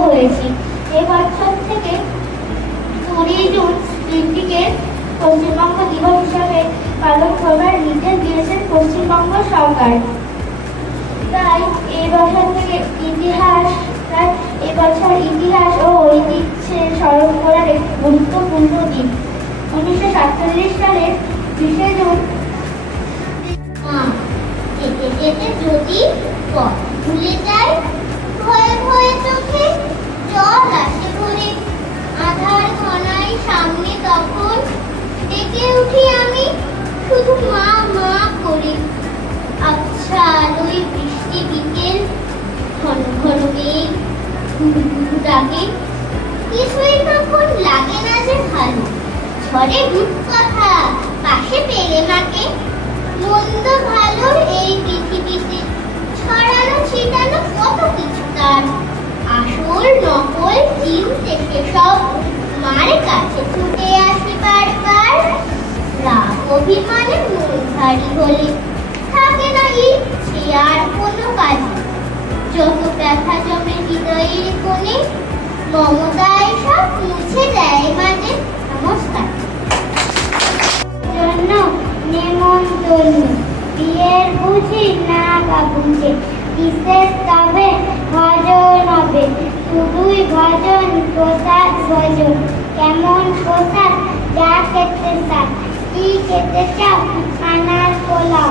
হয়েছি। এবছর থেকে 20 জুন দিনটিকে পশ্চিমবঙ্গ দিবস হিসাবে পালন করবার নির্দেশ দিয়েছেন পশ্চিমবঙ্গ সরকার। তাই এবছর ইতিহাস ও ঐতিহ্যের স্মরণ করার একটি গুরুত্বপূর্ণ দিন। 1947 সালের 20 জুন যেতে যেতে যদি পথ ভুলে যায়, ভয়ে ভয়ে চোখে জল আসে ভরে, আধার ঘনাই সামনে তখন ডেকে উঠি আমি শুধু মা মা করে। আচ্ছা আলোয় বৃষ্টি বিকেল, ঘন ঘন মেঘ ঘুরঘুর ডাকে, কিছুই তখন লাগে না যে ভালো। ঝড়ে রূপকথা পাশে পেলে মাকে, মন্দ ভালো এই পৃথিবীতে ছড়ানো ছিটানো কত কিছু তার। আসল নকল চিনতে সেসব মার কাছে ছুটে আসি বারবার। রাগ অভিমানে মন ভারী হলে থাকে না ইচ্ছে আর কোনো কাজ। যত ব্যথা জমে হৃদয়ের কোণে, মমতায় সব মুছে দেয় মাঝে। নমস্কার। জন্য নেমন্তন্ন বিয়ের বুঝি না বা বুঝে, কিসের তবে ভজন হবে, শুধুই ভজন প্রসাদ ভজন। কেমন প্রসাদ? যা খেতে চাও, কি খেতে চাও? খানার পোলাও,